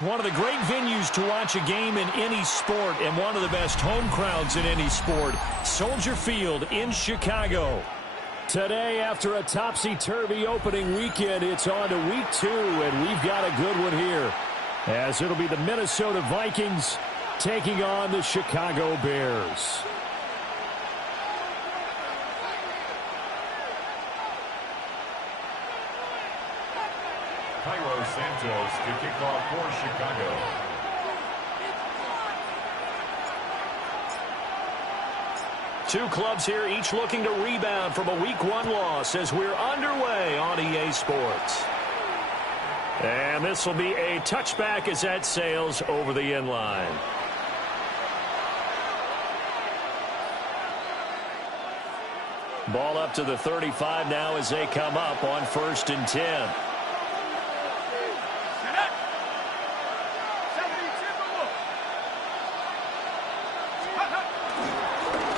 One of the great venues to watch a game in any sport and one of the best home crowds in any sport, Soldier Field in Chicago. Today, after a topsy-turvy opening weekend, it's on to week 2, and we've got a good one here, as it'll be the Minnesota Vikings taking on the Chicago Bears. Santos to kick off for Chicago. Two clubs here, each looking to rebound from a Week 1 loss as we're underway on EA Sports. And this will be a touchback as that sails over the end line. Ball up to the 35 now as they come up on 1st and 10.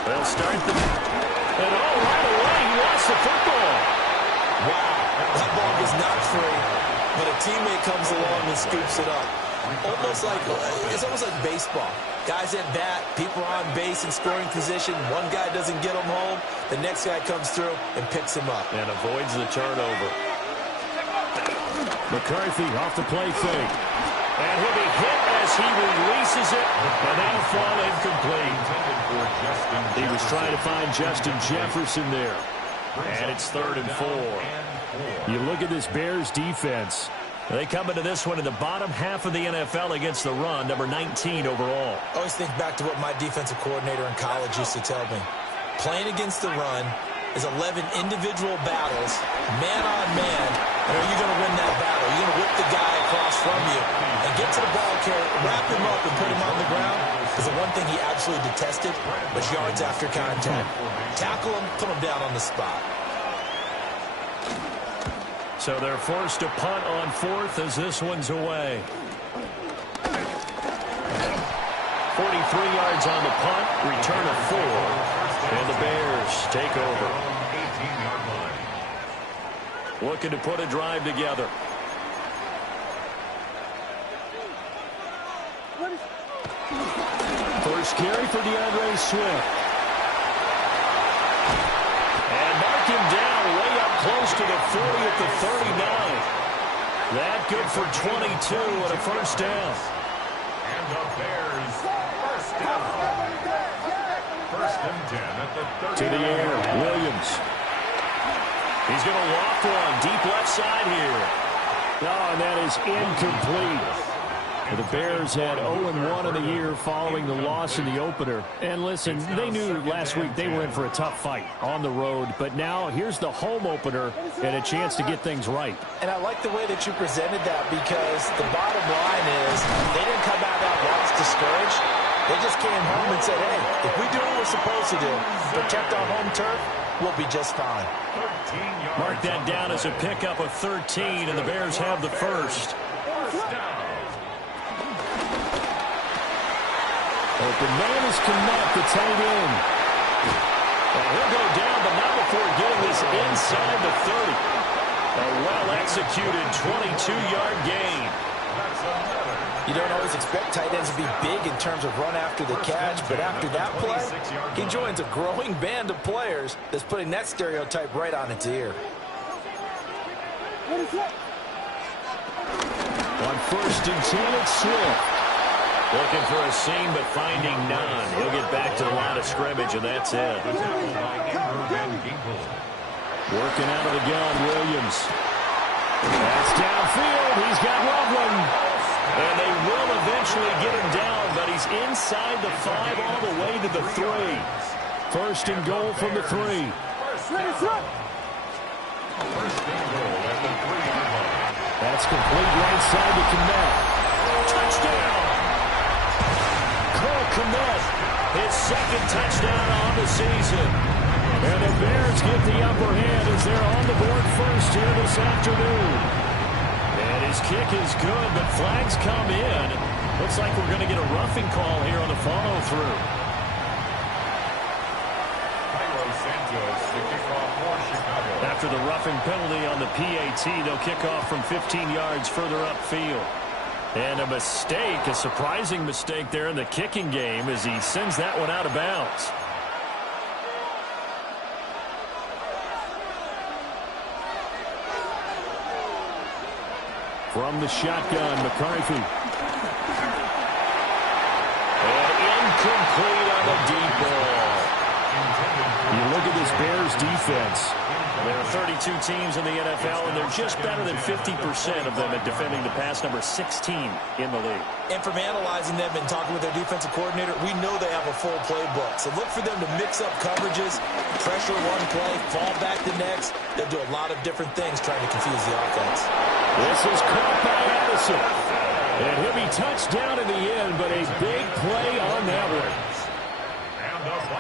They'll start the... And right away, he lost the football. Wow, that ball was not free, but a teammate comes along and scoops it up. It's almost like baseball. Guys at bat, people are on base in scoring position. One guy doesn't get him home. The next guy comes through and picks him up. And avoids the turnover. McCarthy off the play fake. And he'll be hit as he releases it, and that'll fall incomplete. He was trying to find Justin Jefferson there. And it's 3rd and 4. You look at this Bears defense. They come into this one in the bottom half of the NFL against the run, number 19 overall. I always think back to what my defensive coordinator in college used to tell me. Playing against the run is 11 individual battles, man on man, and are you going to win that battle? Are you going to whip the guy across from you and get to the ball carrier, wrap him up and put him on the ground? Because the one thing he absolutely detested was yards after contact. Tackle him, put him down on the spot. So they're forced to punt on 4th as this one's away. 43 yards on the punt, return of 4, and the Bears take over. Looking to put a drive together. First carry for DeAndre Swift. And mark him down way up close to the 40 at the 39. That good for 22 and a first down. And the Bears first down. 1st and 10 at the 39. To the air, Williams. He's going to loft one deep left side here. Oh, and that is incomplete. The Bears had 0-1 in the year following the loss in the opener. And listen, they knew last week they were in for a tough fight on the road. But now here's the home opener and a chance to get things right. And I like the way that you presented that, because the bottom line is they didn't come out of that loss discouraged. They just came home and said, hey, if we do what we're supposed to do, protect our home turf, we'll be just fine. Mark that down as a pickup of 13, and the Bears have the first. Open man is Kmet, the tight end. And he'll go down, but not before getting this inside the 30. A executed 22-yard gain. You don't always expect tight ends to be big in terms of run after the catch, but after that play, he joins a growing band of players that's putting that stereotype right on its ear. On 1st and 10, it's Swift. Looking for a seam, but finding none. He'll get back to the line of scrimmage, and that's it. Working out of the gun, Williams. That's downfield. He's got Loveland. And they will eventually get him down, but he's inside the 5 all the way to the 3. 1st and goal from the 3. That's complete right side to Kmet. Touchdown! Cole Kmet, his 2nd touchdown on the season. And the Bears get the upper hand as they're on the board first here this afternoon. And his kick is good, but flags come in. Looks like we're going to get a roughing call here on the follow-through. After the roughing penalty on the PAT, they'll kick off from 15 yards further upfield. And a mistake, a surprising mistake there in the kicking game as he sends that one out of bounds. From the shotgun, McCarthy. And incomplete on the deep ball. You look at this Bears defense. There are 32 teams in the NFL, and they're just better than 50% of them at defending the pass, number 16 in the league. And from analyzing them and talking with their defensive coordinator, we know they have a full playbook. So look for them to mix up coverages, pressure one play, fall back the next. They'll do a lot of different things trying to confuse the offense. This is caught by Addison. And he'll be touched down in the end, but a big play on that one.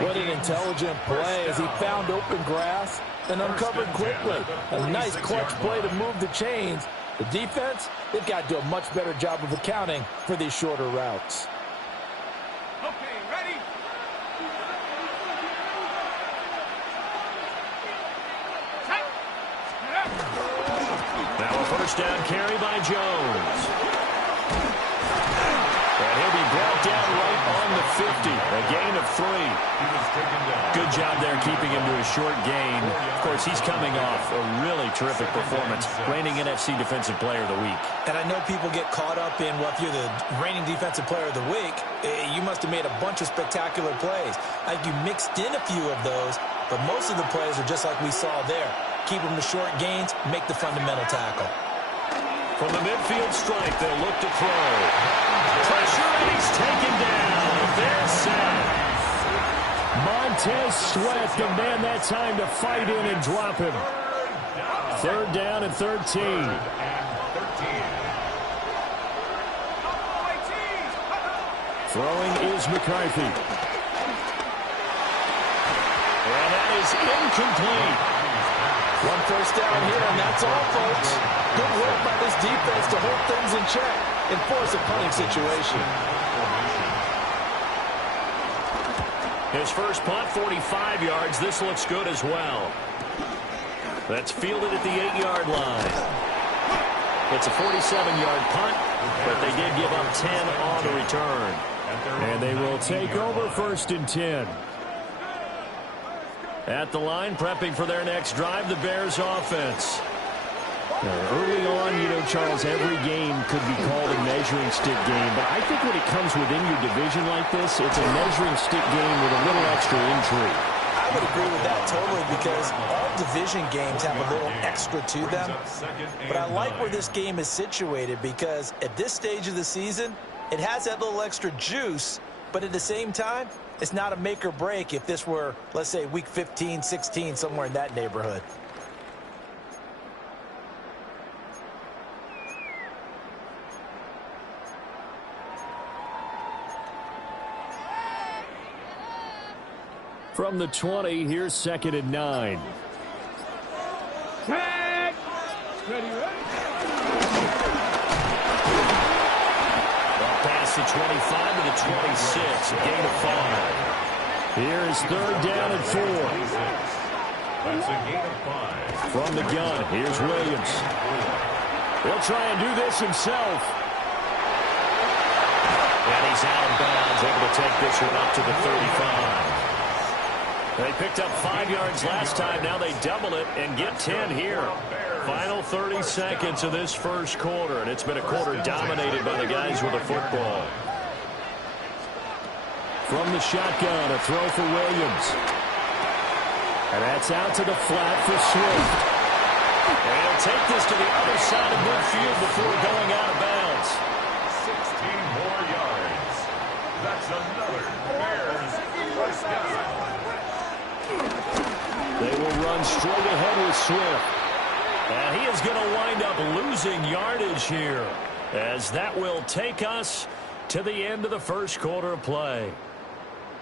What an intelligent play as he found open grass and uncovered quickly. A nice clutch play to move the chains. The defense, they've got to do a much better job of accounting for these shorter routes. Okay, ready? Now a 1st down carry by Jones. And he'll be brought down right on the 50. A gain of 3. Good job there keeping him to a short gain. Of course, he's coming off a really terrific performance. Reigning NFC Defensive Player of the Week. And I know people get caught up in, well, if you're the reigning Defensive Player of the Week, you must have made a bunch of spectacular plays. I think you mixed in a few of those, but most of the plays are just like we saw there. Keep them to short gains, make the fundamental tackle. From the midfield stripe, they'll look to throw. Pressure, and he's taken down. They're set. Montez Sweat, the man that time to fight in and drop him. 3rd down and 13. Throwing is McCarthy. And that is incomplete. 1 first down here, and that's all, folks. Good work by this defense to hold things in check and force a punting situation. His first punt, 45 yards. This looks good as well. That's fielded at the 8-yard line. It's a 47-yard punt, but they did give up 10 on the return. And they will take over 1st and 10. At the line, prepping for their next drive, the Bears offense. Early on, you know, Charles, every game could be called a measuring stick game. But I think when it comes within your division like this, it's a measuring stick game with a little extra intrigue. I would agree with that totally because all division games have a little extra to them. But I like where this game is situated because at this stage of the season, it has that little extra juice. But at the same time, it's not a make or break if this were, let's say, week 15, 16, somewhere in that neighborhood. From the 20, here's 2nd and 9. Ready, ready. Past the 25 to the 26, a gain of 5. Here is 3rd down and 4. That's a gain of 5. From the gun, here's Williams. He'll try and do this himself. And he's out of bounds, able to take this one up to the 35. They picked up 5 yards last time. Now they double it and get 10 here. Final 30 seconds of this first quarter, and it's been a quarter dominated by the guys with the football. From the shotgun, a throw for Williams. And that's out to the flat for Swift. And he'll take this to the other side of midfield before going out of bounds. 16 more yards. That's another Bears first down. They will run straight ahead with Swift. And he is going to wind up losing yardage here, as that will take us to the end of the first quarter of play.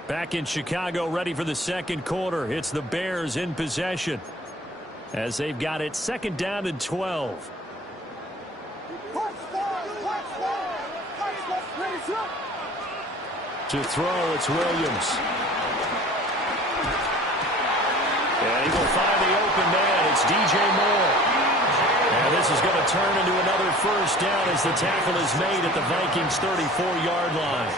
Back in Chicago, ready for the second quarter. It's the Bears in possession, as they've got it second down and 12. To throw, it's Williams. And he will find the open man. It's DJ Moore. And this is going to turn into another first down as the tackle is made at the Vikings' 34-yard line.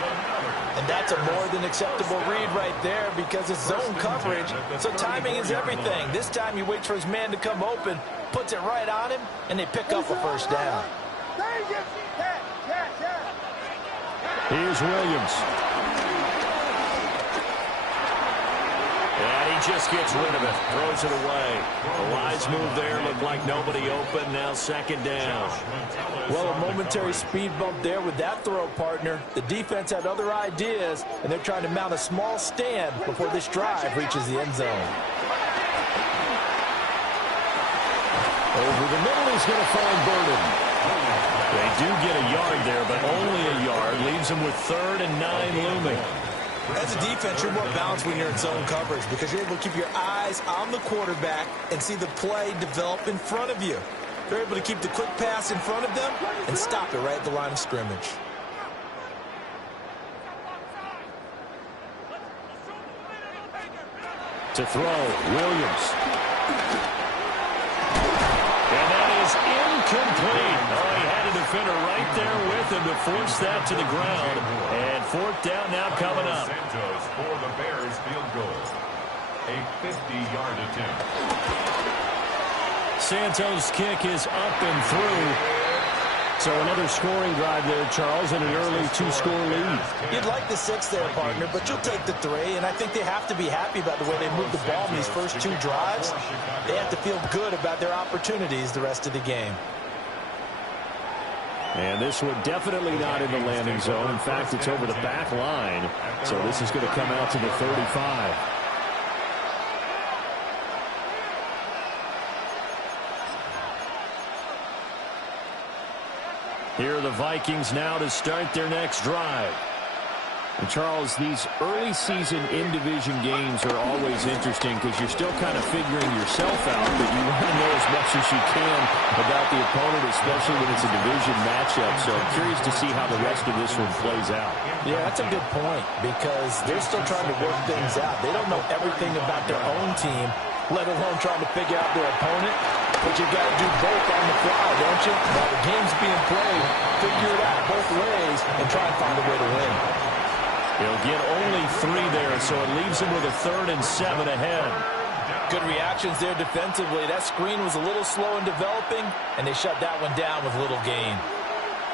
And that's a more than acceptable read right there because it's zone coverage, so timing is everything. This time he waits for his man to come open, puts it right on him, and they pick up a first down. Here's Williams. And he just gets rid of it, throws it away. A wise move there, looked like nobody open, now second down. Well, a momentary speed bump there with that throw, partner. The defense had other ideas, and they're trying to mount a small stand before this drive reaches the end zone. Over the middle, he's going to find Burden. They do get a yard there, but only a yard. Leaves them with 3rd and 9 looming. As a defense, you're more balanced when you're in zone coverage because you're able to keep your eyes on the quarterback and see the play develop in front of you. They're able to keep the quick pass in front of them and stop it right at the line of scrimmage. To throw, Williams. And that is incomplete. Oh, he had a defender right there with him to force that to the ground. And 4th down now coming up. Santos for the Bears field goal. A 50-yard attempt. Santos' kick is up and through. So another scoring drive there, Charles, and an early 2-score lead. You'd like the 6 there, partner, but you'll take the 3, and I think they have to be happy about the way they moved the ball in these first 2 drives. They have to feel good about their opportunities the rest of the game. And this one definitely not in the landing zone. In fact, it's over the back line. So this is going to come out to the 35. Here are the Vikings now to start their next drive. And Charles, these early season in-division games are always interesting because you're still kind of figuring yourself out, but you want to know as much as you can about the opponent, especially when it's a division matchup. So I'm curious to see how the rest of this one plays out. Yeah, that's a good point because they're still trying to work things out. They don't know everything about their own team, let alone trying to figure out their opponent. But you got to do both on the fly, don't you? While the game's being played, figure it out both ways and try and find a way to win. He'll get only 3 there, so it leaves him with a 3rd and 7 ahead. Good reactions there defensively. That screen was a little slow in developing, and they shut that one down with little gain.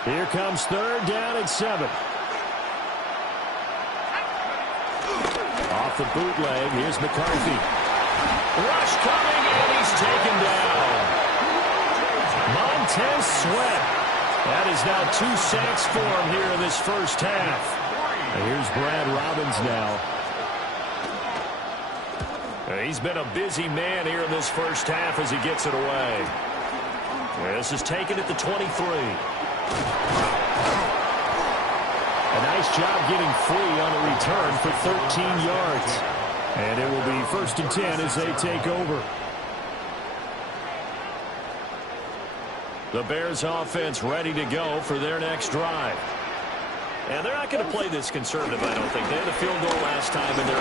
Here comes 3rd down and 7. Off the bootleg, here's McCarthy. Rush coming, and he's taken down. Montez Sweat. That is now 2 sacks for him here in this first half. And here's Brad Robbins now. He's been a busy man here in this first half as he gets it away. This is taken at the 23. A nice job getting free on the return for 13 yards. And it will be 1st and 10 as they take over. The Bears offense ready to go for their next drive. And they're not going to play this conservative, I don't think. They had a field goal last time, and they're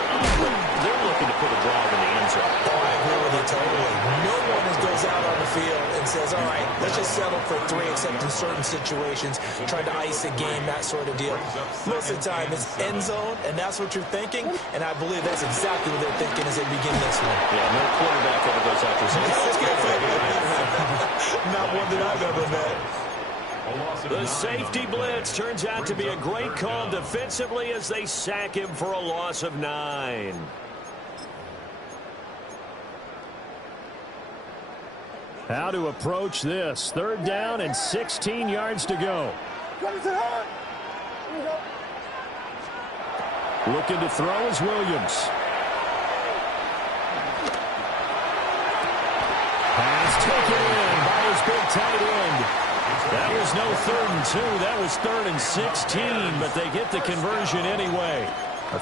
looking to put a drive in the end zone. Oh, I agree with you totally. No one goes out on the field and says, all right, let's just settle for 3, except in certain situations, trying to ice a game, that sort of deal. Most of the time, it's end zone, and that's what you're thinking, and I believe that's exactly what they're thinking as they begin this one. Yeah, no quarterback ever goes out there. Not one that I've ever met. The safety blitz turns out to be a great call defensively as they sack him for a loss of 9. How to approach this. 3rd down and 16 yards to go. Looking to throw is Williams. Pass taken in by his big tight end. That was no 3rd and 2. That was 3rd and 16, but they get the conversion anyway.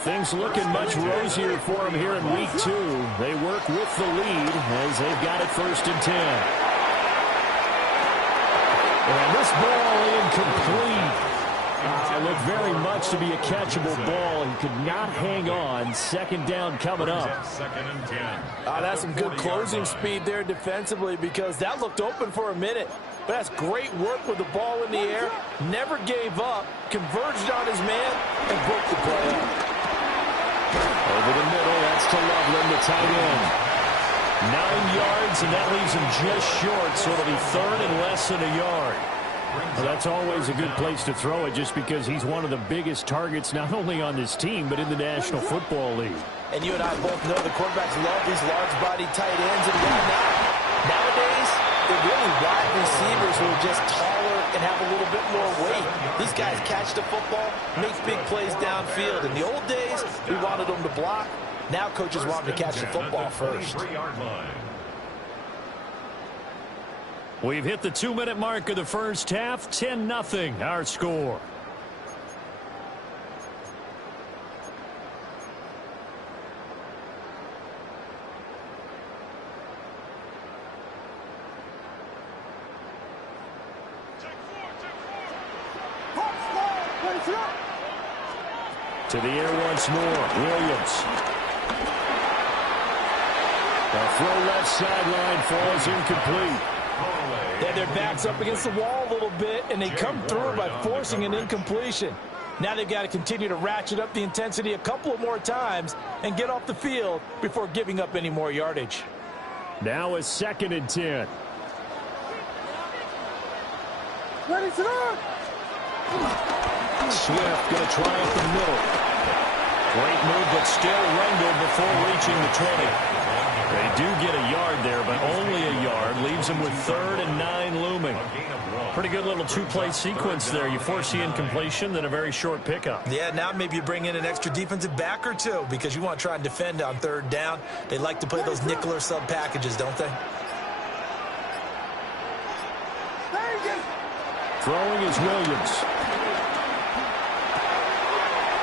Things looking much rosier for them here in week 2. They work with the lead as they've got it 1st and 10. And this ball incomplete. Looked very much to be a catchable ball. He could not hang on. 2nd down coming up. 2nd and 10. That's some good closing speed there defensively because that looked open for a minute. But that's great work with the ball in the air. Never gave up. Converged on his man and broke the play up. Over the middle, that's to Loveland, the tight end. 9 yards, and that leaves him just short, so it'll be 3rd and less than a yard. Well, that's always a good place to throw it just because he's one of the biggest targets not only on this team but in the National Football League. And you and I both know the quarterbacks love these large-bodied tight ends, and why not? Nowadays, they're really wide receivers who are just taller and have a little bit more weight. These guys catch the football, make big plays downfield. In the old days, we wanted them to block. Now coaches want them to catch the football first. We've hit the 2-minute mark of the first half. 10-0 our score. To the air once more. Williams. The throw left sideline falls incomplete. Yeah, their back's up against the wall a little bit, and they come through by forcing an incompletion. Now they've got to continue to ratchet up the intensity a couple of more times and get off the field before giving up any more yardage. Now is 2nd and 10. Swift going to try up the middle. Great move, but still wrangled before reaching the 20. They do get a yard there, but only a yard. Leaves them with 3rd and 9 looming. Pretty good little 2-play sequence there. You force the incompletion, then a very short pickup. Yeah, now maybe you bring in an extra defensive back or 2 because you want to try and defend on 3rd down. They like to play those nickel or sub packages, don't they? Throwing is Williams.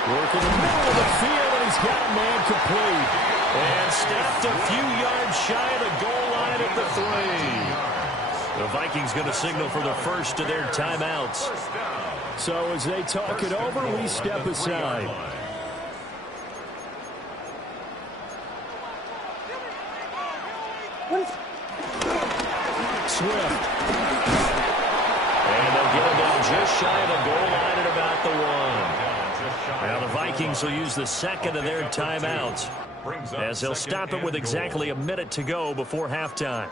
Working the middle of the field, and he's got a man complete. And stopped a few yards shy of the goal line at the 3. The Vikings going to signal for the first of their timeouts. So as they talk it over, we step aside. Swift. And they'll get him down just shy of the goal line at about the 1. Now the Vikings will use the 2nd of their timeouts, as they'll stop it with exactly a minute to go before halftime.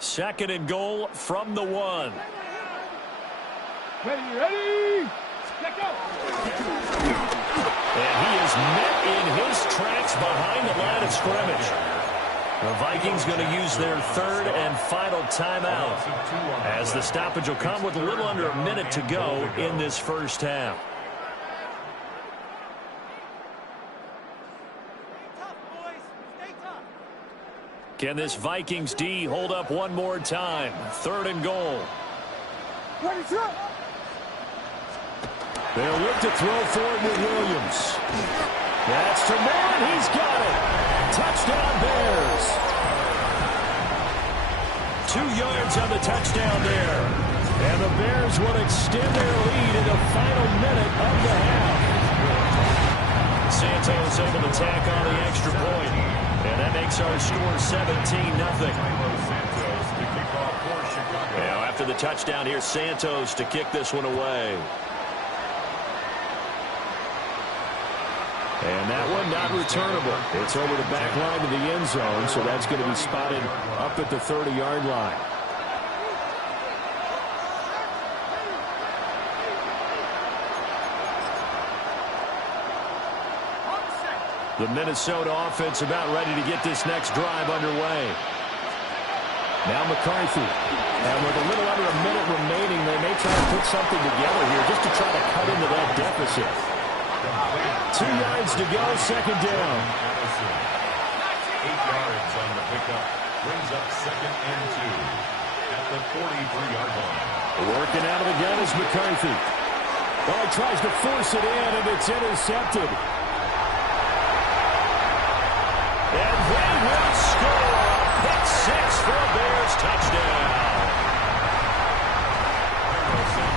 Second and goal from the 1. Ready, let go. And he is met in his tracks behind the line of scrimmage. The Vikings going to use their 3rd and final timeout, as the stoppage will come with a little under a minute to go in this first half. Can this Vikings D hold up one more time? 3rd and goal. They'll look to throw for it with Williams. That's to Moore, and he's got it. Touchdown, Bears. 2 yards on the touchdown there. And the Bears will extend their lead in the final minute of the half. Santos able to tack on the extra point. And that makes our score 17-0. Now after the touchdown, here's Santos to kick this one away. And that one not returnable. It's over the back line of the end zone, so that's going to be spotted up at the 30-yard line. The Minnesota offense about ready to get this next drive underway. Now McCarthy. And with a little under a minute remaining, they may try to put something together here just to try to cut into that deficit. 2 yards to go, second down. 8 yards on the pickup. Brings up 2nd and 2 at the 43-yard line. Working out of the gun is McCarthy. Oh, he tries to force it in, and it's intercepted. And they will score. Pick 6 for a Bears touchdown.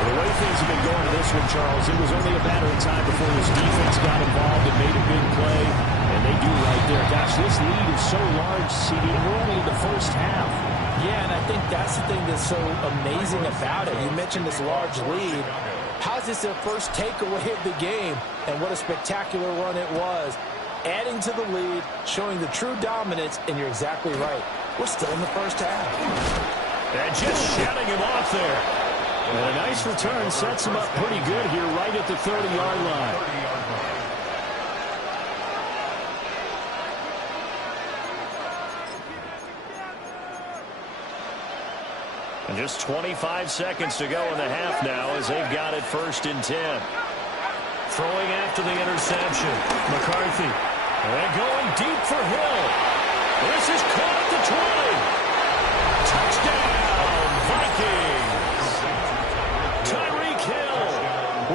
Well, the way things have been going to this one, Charles, it was only a matter of time before this defense got involved and made a big play. And they do right there. Gosh, this lead is so large, CD, and we're only in the first half. Yeah, and I think that's the thing that's so amazing about it. You mentioned this large lead. How is this their first takeaway of the game? And what a spectacular run it was. Adding to the lead, showing the true dominance, and you're exactly right. We're still in the first half. And just shutting him off there. And a nice return sets him up pretty good here right at the 30-yard line. And just 25 seconds to go in the half now as they've got it 1st and 10. Throwing after the interception. McCarthy. And going deep for Hill. This is caught at the 20. Touchdown, Vikings. Tyreek Hill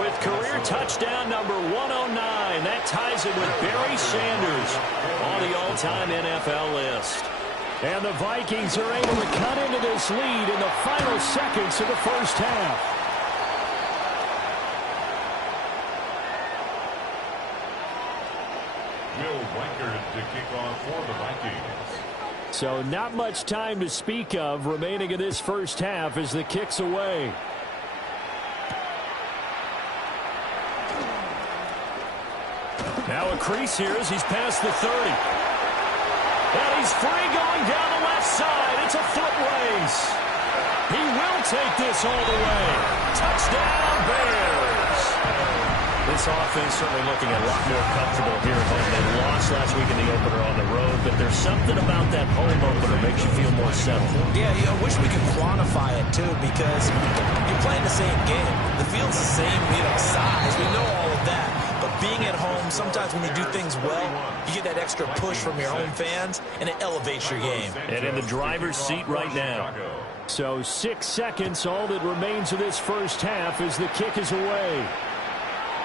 with career touchdown number 109. That ties it with Barry Sanders on the all-time NFL list. And the Vikings are able to cut into this lead in the final seconds of the first half. To kick off for the Vikings. So not much time to speak of remaining in this first half as the kick's away. Now a crease here as he's past the 30. And he's free going down the left side. It's a foot race. He will take this all the way. Touchdown, Bears. This offense certainly looking a lot more comfortable here at home. They lost last week in the opener on the road, but there's something about that home opener that makes you feel more settled. Yeah, I wish we could quantify it, too, because you're playing the same game. The field's the same, size. We know all of that. But being at home, sometimes when you do things well, you get that extra push from your home fans, and it elevates your game. And in the driver's seat right now. So 6 seconds, all that remains of this first half as the kick is away.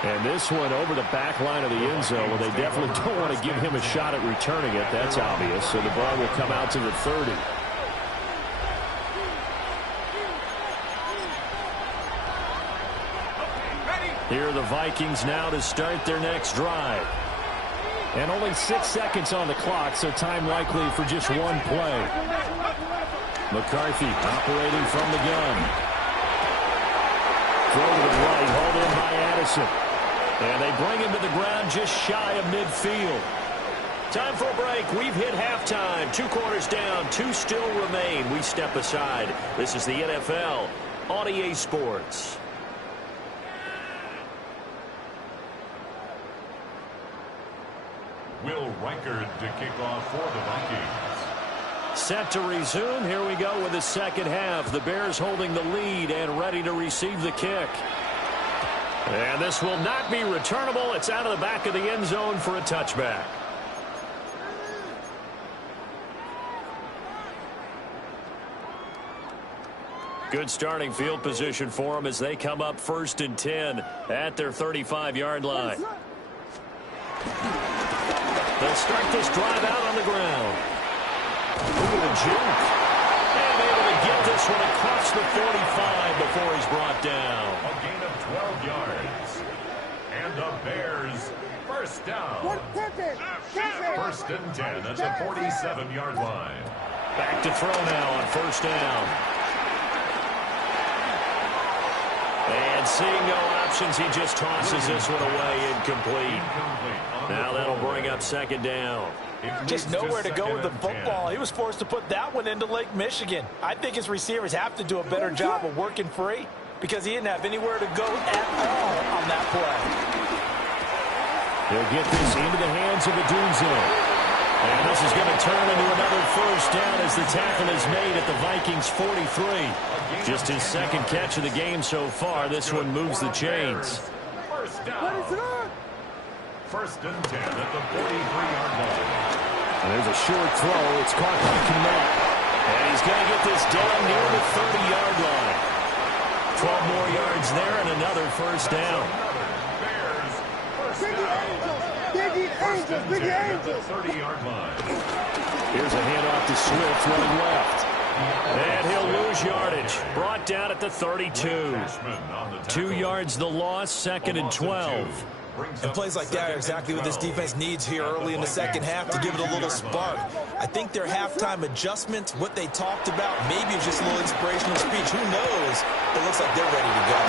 And this one over the back line of the end zone. Well, they definitely don't want to give him a shot at returning it. That's obvious. So the ball will come out to the 30. Here are the Vikings now to start their next drive. And only 6 seconds on the clock, so time likely for just one play. McCarthy operating from the gun. Throw to the right, hauled in by Addison. And they bring him to the ground just shy of midfield. Time for a break. We've hit halftime. 2 quarters down. 2 still remain. We step aside. This is the NFL on EA Sports. Will Reichard to kick off for the Vikings. Set to resume. Here we go with the second half. The Bears holding the lead and ready to receive the kick. And this will not be returnable. It's out of the back of the end zone for a touchback. Good starting field position for them as they come up 1st and 10 at their 35-yard line. They'll start this drive out on the ground. Look at the juke. And able to get this one across the 45 before he's brought down. A gain of 12 yards. And the Bears, first down. 1st and 10 at the 47-yard line. Back to throw now on 1st down. And seeing no options, he just tosses this one away, incomplete. Now that'll bring up 2nd down. Just nowhere to go with the football. He was forced to put that one into Lake Michigan. I think his receivers have to do a better job of working free because he didn't have anywhere to go at all on that play. He'll get this into the hands of Yr2. And this is going to turn into another 1st down as the tackle is made at the Vikings 43. Just his 2nd catch of the game so far. This one moves the chains. First down. 1st and 10 at the 43-yard line. And there's a short throw. It's caught by Kmet. And he's going to get this down near the 30-yard line. 12 more yards there and another 1st down. Bears, first down. First and 10 at the 30-yard line. Here's a handoff to Swift running left. And he'll lose yardage. Brought down at the 32. 2 yards the loss, 2nd and 12. And plays like that are exactly what this defense needs here early in the 2nd half to give it a little spark. I think their halftime adjustments, what they talked about, maybe it's just a little inspirational speech. Who knows? It looks like they're ready to go.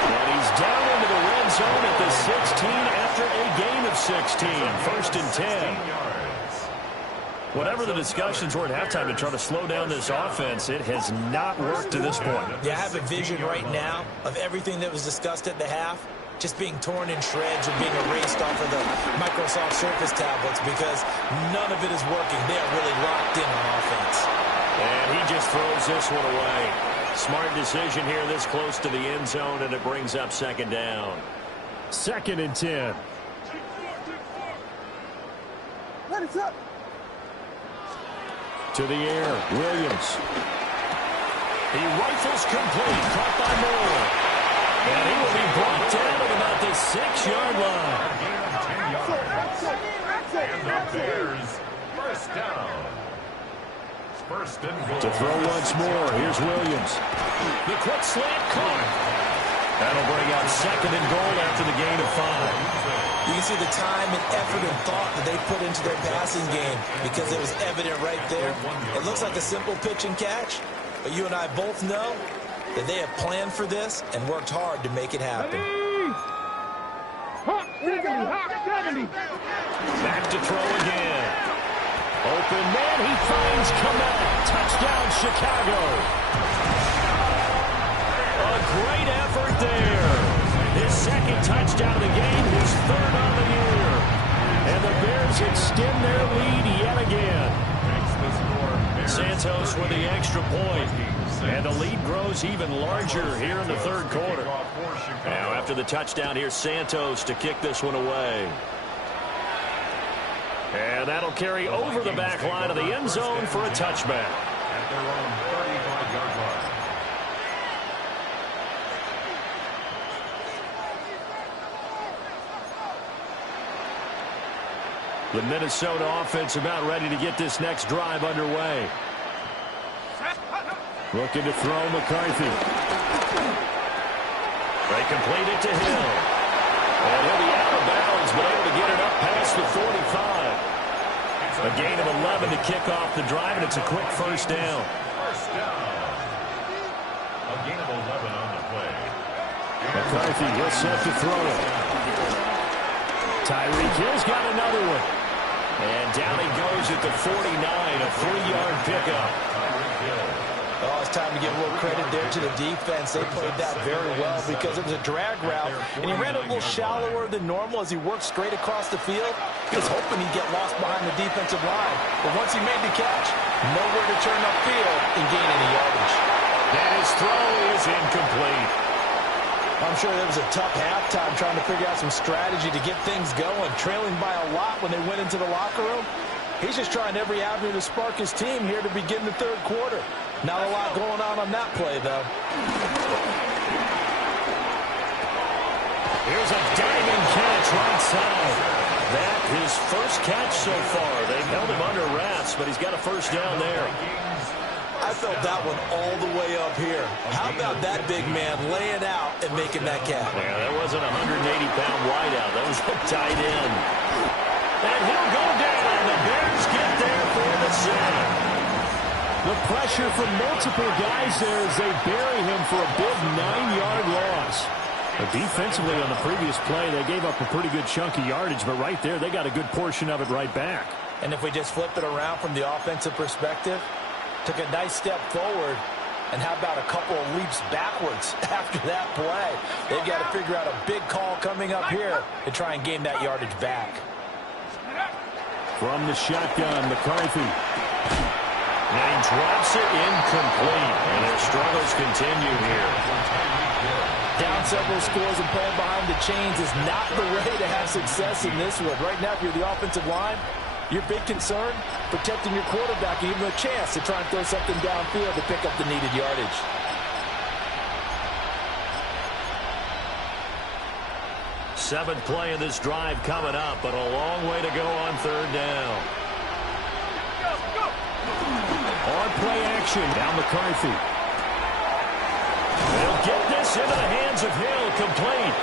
And he's down into the red zone at the 16 after a gain of 16. 1st and 10. Whatever the discussions were at halftime to try to slow down this offense, it has not worked to this point. Yeah, I have a vision right now of everything that was discussed at the half just being torn in shreds or being erased off of the Microsoft Surface tablets because none of it is working. They are really locked in on offense. And he just throws this one away. Smart decision here this close to the end zone, and it brings up 2nd down. 2nd and 10. To the air, Williams. He rifles complete, caught by Moore. And he will be brought down at about the 6-yard line. And the Bears, first down. 1st and goal. To throw once more, here's Williams. The quick slant caught. That'll bring out 2nd and goal after the gain of 5. You can see the time and effort and thought that they put into their passing game because it was evident right there. It looks like a simple pitch and catch, but you and I both know that they have planned for this and worked hard to make it happen. Back to throw again. Open man, he finds Kmet. Touchdown, Chicago. A great effort there. His 2nd touchdown of the game, his 3rd on the year. And the Bears extend their lead yet again. Santos with the extra point. And the lead grows even larger here in the 3rd quarter. Now after the touchdown, here's Santos to kick this one away. And that'll carry over the back line of the end zone for a touchback. At their own 35-yard line. The Minnesota offense about ready to get this next drive underway. Looking to throw McCarthy. They complete it to Hill. And he'll be out of bounds, but able to get it up past the 45. A gain of 11 to kick off the drive, and it's a quick 1st down. First down. A gain of 11 on the play. McCarthy gets set to throw it. Tyreek Hill's got another one. And down he goes at the 49, a 3-yard pickup. Oh, it's time to give a little credit there to the defense. They played that very well because it was a drag route, and he ran it a little shallower than normal as he worked straight across the field. He was hoping he'd get lost behind the defensive line. But once he made the catch, nowhere to turn upfield and gain any yardage. And his throw is incomplete. I'm sure there was a tough halftime trying to figure out some strategy to get things going, trailing by a lot when they went into the locker room. He's just trying every avenue to spark his team here to begin the third quarter. Not a lot going on that play, though. Here's a diving catch right side. That his first catch so far. They've held him under wraps, but he's got a first down there. I felt that one all the way up here. How about that big man laying out and making that catch? Yeah, that wasn't a 180-pound wideout. That was a tight end. And he'll go down. The Bears get there for the sack. The pressure from multiple guys there as they bury him for a big 9-yard loss. But defensively on the previous play, they gave up a pretty good chunk of yardage, but right there, they got a good portion of it right back. And if we just flip it around from the offensive perspective, took a nice step forward, and how about a couple of leaps backwards after that play? They've got to figure out a big call coming up here to try and gain that yardage back. From the shotgun, McCarthy. And he drops it incomplete, and their struggles continue here. Down several scores and playing behind the chains is not the way to have success in this one. Right now, if you're the offensive line, your big concern, protecting your quarterback and giving him a chance to try and throw something downfield to pick up the needed yardage. Seventh play of this drive coming up, but a long way to go on third down. On play action, down McCarthy. They'll get this into the hands of Hill, complete.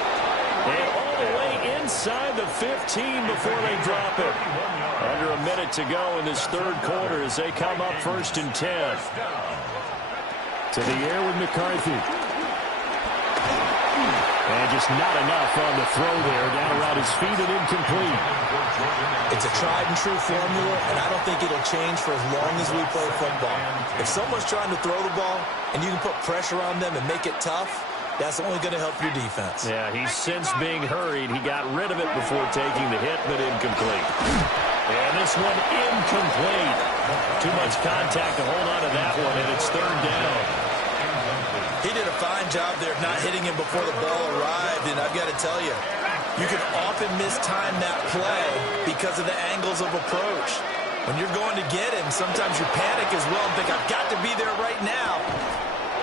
And all the way inside the 15 before they drop it. Under a minute to go in this third quarter as they come up 1st and 10. To the air with McCarthy. And just not enough on the throw there. Down around his feet and incomplete. It's a tried-and-true formula, and I don't think it'll change for as long as we play football. If someone's trying to throw the ball and you can put pressure on them and make it tough, that's only going to help your defense. Yeah, he's since being hurried. He got rid of it before taking the hit, but incomplete. And this one incomplete. Too much contact to hold on to that one, and it's third down. He did a fine job there of not hitting him before the ball arrived, and I've got to tell you, you can often mistime that play because of the angles of approach. When you're going to get him, sometimes you panic as well and think, I've got to be there right now.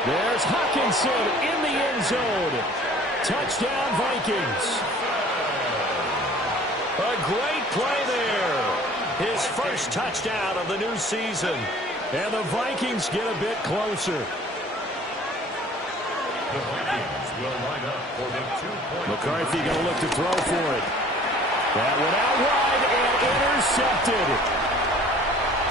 There's Hawkinson in the end zone. Touchdown, Vikings. A great play there. His first touchdown of the new season. And the Vikings get a bit closer. The Vikings will line up for the 2-point. McCarthy going to look to throw for it. That one out wide and intercepted.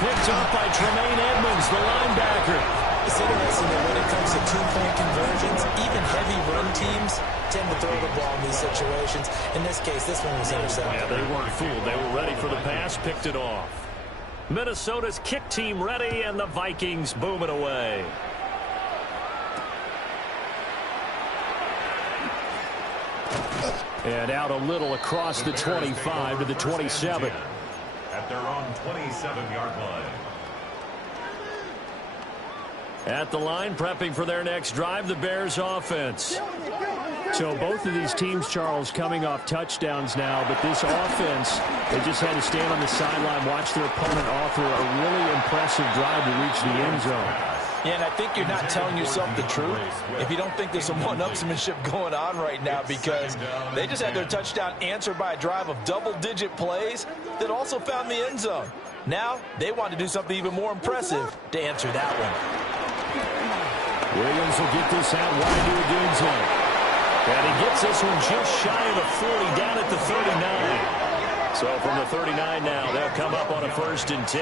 Picked up by Tremaine Edmonds, the linebacker. It's interesting that when it comes to two-point conversions, even heavy run teams tend to throw the ball in these situations. In this case, this one was intercepted. Yeah, they weren't fooled. They were ready for the pass, picked it off. Minnesota's kick team ready, and the Vikings boom it away. And out a little across the 25 to the 27. At their own 27-yard line. At the line, prepping for their next drive, the Bears offense. So both of these teams, Charles, coming off touchdowns now, but this offense, they just had to stand on the sideline, watch their opponent author a really impressive drive to reach the end zone. Yeah, and I think you're not telling yourself the truth if you don't think there's some one-upsmanship going on right now, because they just had their touchdown answered by a drive of double-digit plays that also found the end zone. Now, they want to do something even more impressive to answer that one. Williams will get this out wide to Odunze. And he gets this one just shy of the 40, down at the 39. So from the 39 now, they'll come up on a 1st and 10.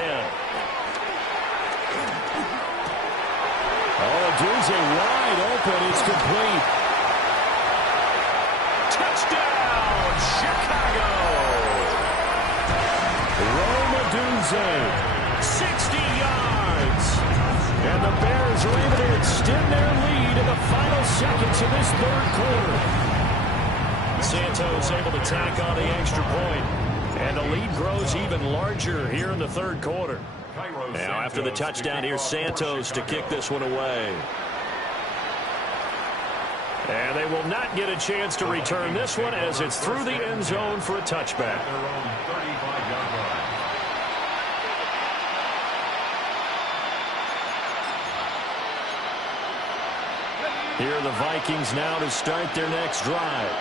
Oh, Odunze wide open. It's complete. Touchdown, Chicago. Rome Odunze, 60 yards. And the Bears are able to extend their lead in the final seconds of this third quarter. Santos able to tack on the extra point. And the lead grows even larger here in the third quarter. Now, after the touchdown, here's Santos to kick this one away. And they will not get a chance to return this one as it's through the end zone for a touchback. Here are the Vikings now to start their next drive.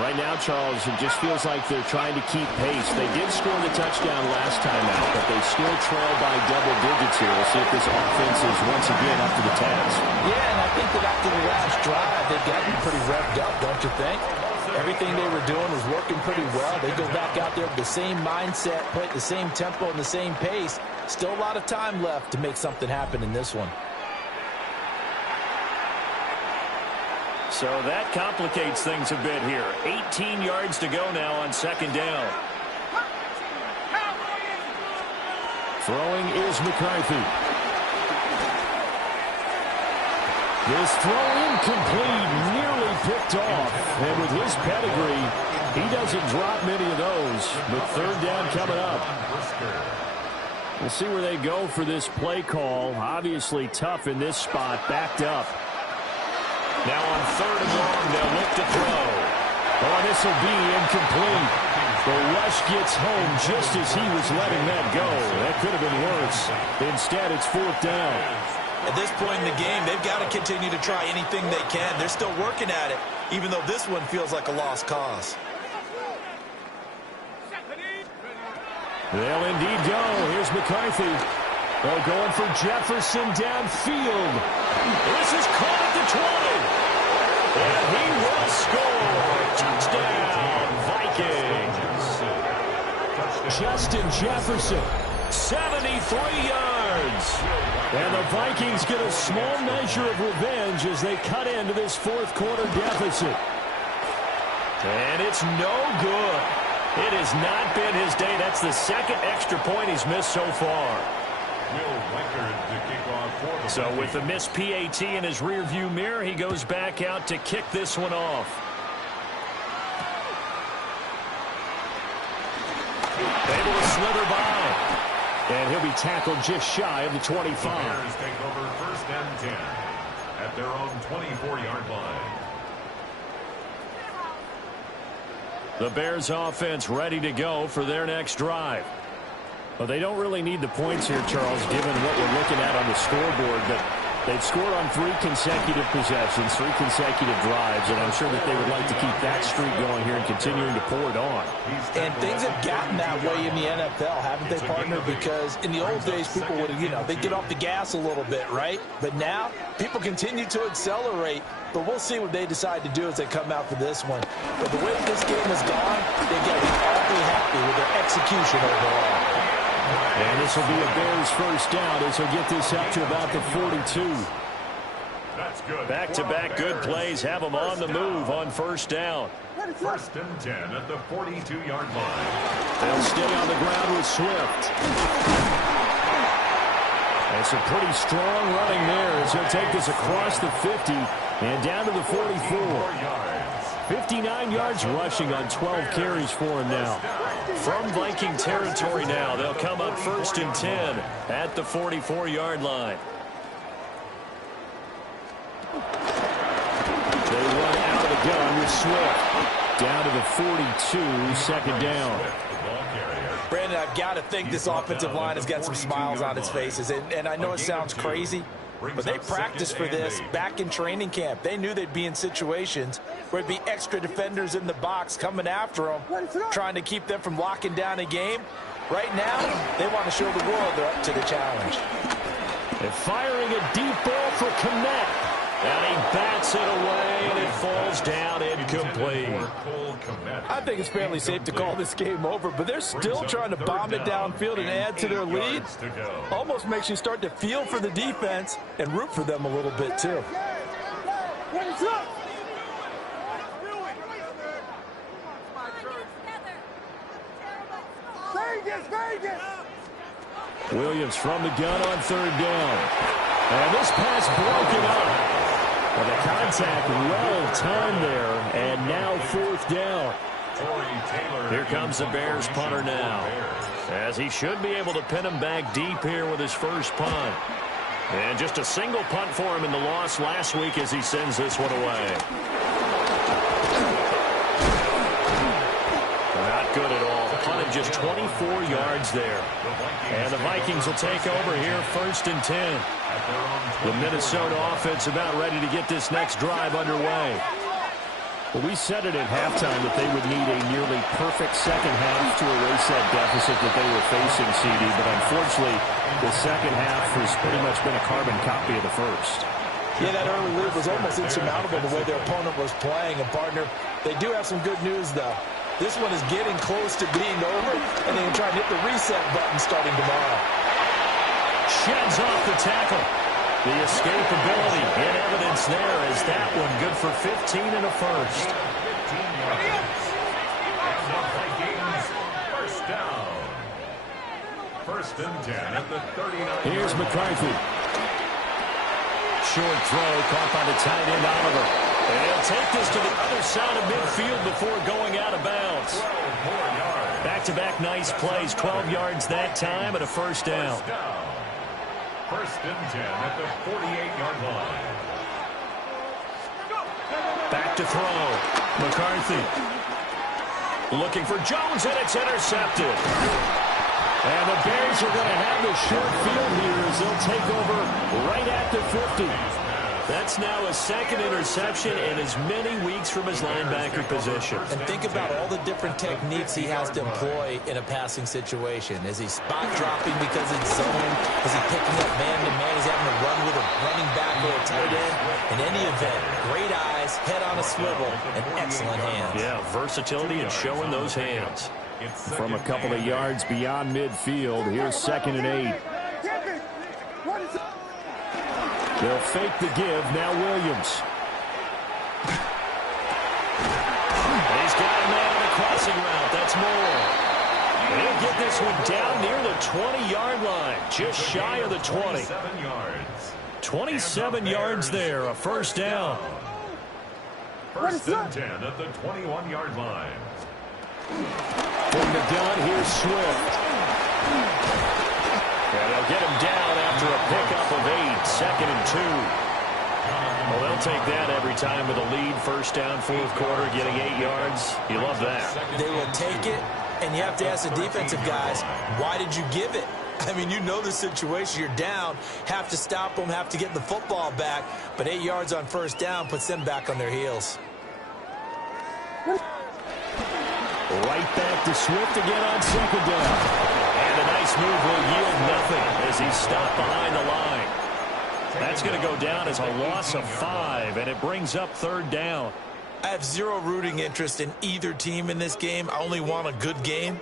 Right now, Charles, it just feels like they're trying to keep pace. They did score the touchdown last time out, but they still trail by double digits here. We'll see if this offense is once again up to the task. Yeah, and I think that after the last drive, they've gotten pretty revved up, don't you think? Everything they were doing was working pretty well. They go back out there with the same mindset, play at the same tempo and the same pace. Still a lot of time left to make something happen in this one. So that complicates things a bit here. 18 yards to go now on second down. Throwing is McCarthy. This throw incomplete, nearly picked off. And with his pedigree, he doesn't drop many of those. But third down coming up. We'll see where they go for this play call. Obviously tough in this spot, backed up. Now on third and long, they'll look to throw. Oh, this will be incomplete. The rush gets home just as he was letting that go. That could have been worse. Instead, it's fourth down. At this point in the game, they've got to continue to try anything they can. They're still working at it, even though this one feels like a lost cause. They'll indeed go. Here's McCarthy. Oh, going for Jefferson downfield. This is caught at the 20. And he will score. Touchdown, Vikings. Justin Jefferson, 73 yards. And the Vikings get a small measure of revenge as they cut into this fourth quarter deficit. And it's no good. It has not been his day. That's the second extra point he's missed so far. So with the missed PAT in his rearview mirror, he goes back out to kick this one off. Able to slither by. And he'll be tackled just shy of the 25. The Bears take over first and 10 at their own 24-yard line. The Bears offense ready to go for their next drive. Well, they don't really need the points here, Charles, given what we're looking at on the scoreboard. But they've scored on 3 consecutive possessions, 3 consecutive drives, and I'm sure that they would like to keep that streak going here and continuing to pour it on. And things have gotten that way in the NFL, haven't they, partner? Because in the old days, people would, they'd get off the gas a little bit, right? But now, people continue to accelerate. But we'll see what they decide to do as they come out for this one. But the way this game has gone, they've got to be awfully happy with their execution overall. And this will be a Bears first down as he'll get this up to about the 42. That's good. Back-to-back good plays have them on the move on first down. First and 10 at the 42-yard line. They'll stay on the ground with Swift. It's a pretty strong running there as he'll take this across the 50 and down to the 44. 59 yards rushing on 12 carries for him now. From Viking territory now, they'll come up first and 10 at the 44-yard line. They run out of the gun with Swift. Down to the 42, second down. Brandon, I've got to think this offensive line has got some smiles on its faces. And I know it sounds crazy, but they practiced for this back in training camp. They knew they'd be in situations where it'd be extra defenders in the box coming after them, trying to keep them from locking down a game. Right now, they want to show the world they're up to the challenge. They're firing a deep ball for Kmet. And he bats it away, and it falls down incomplete. I think it's fairly safe to call this game over, but they're still trying to bomb it downfield and add to their lead. Almost makes you start to feel for the defense and root for them a little bit, too. Williams from the gun on third down. And this pass broken up. Well, the contact well timed there, and now fourth down. Here comes the Bears punter now, as he should be able to pin him back deep here with his first punt. And just a single punt for him in the loss last week as he sends this one away. Not good at all. A punt of just 24 yards there. And the Vikings will take over here, 1st and 10. The Minnesota offense about ready to get this next drive underway. Well, we said it at halftime that they would need a nearly perfect second half to erase that deficit that they were facing, CD. But unfortunately, the second half has pretty much been a carbon copy of the first. Yeah, that early lead was almost insurmountable the way their opponent was playing. And, partner, they do have some good news, though. This one is getting close to being over, and they can try and hit the reset button starting tomorrow. Sheds off the tackle. The escapability in evidence there as that one good for 15 and a first. And the Vikings, first down. 1st and 10 at the 39. Here's McCarthy. Short throw caught by the tight end Oliver. And he'll take this to the other side of midfield before going out of bounds. Back-to-back nice plays, 12 yards that time and a first down. 1st and 10 at the 48-yard line. Back to throw. McCarthy. Looking for Jones, and it's intercepted. And the Bears are going to have the short field here as they'll take over right at the 50. That's now a second interception in as many weeks from his linebacker position. And think about all the different techniques he has to employ in a passing situation. Is he spot dropping because it's zone? Is he picking up man-to-man? Is he having to run with a running back or a tight end? In any event, great eyes, head on a swivel, and excellent hands. Yeah, versatility and showing those hands. From a couple of yards beyond midfield, here's 2nd and 8. They'll fake the give. Now Williams. He's got a man on the crossing route. That's Moore. He'll get this one down near the 20-yard line. Just shy of the 20. 27 yards there. A first down. 1st and 10 at the 21-yard line. From the gun, here's Swift. And they'll get him down after a pickup of 8. 2nd and 2. Well, they'll take that every time with a lead. First down, 4th quarter, getting 8 yards. You love that. They will take it, and you have to ask the defensive guys, why did you give it? I mean, you know the situation. You're down, have to stop them, have to get the football back. But 8 yards on first down puts them back on their heels. Right back to Swift again on 2nd down. And a nice move will yield nothing as he's stopped behind the line. That's going to go down as a loss of 5, and it brings up 3rd down. I have zero rooting interest in either team in this game. I only want a good game.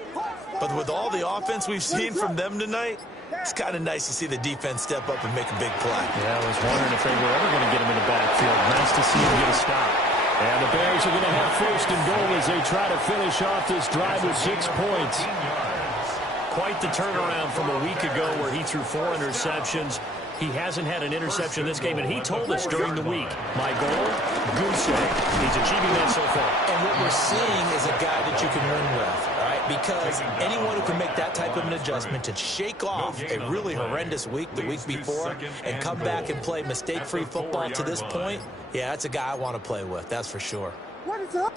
But with all the offense we've seen from them tonight, it's kind of nice to see the defense step up and make a big play. Yeah, I was wondering if they were ever going to get him in the backfield. Nice to see him get a stop. And the Bears are going to have 1st and goal as they try to finish off this drive with 6 points. Quite the turnaround from a week ago where he threw 4 interceptions. He hasn't had an interception this game, and he told us during the week, my goal, goose egg. He's achieving that so far. And what we're seeing is a guy that you can win with, all right? Because anyone who can make that type of an adjustment to shake off a really horrendous week the week before and come back and play mistake-free football to this point, yeah, that's a guy I want to play with, that's for sure. What is up?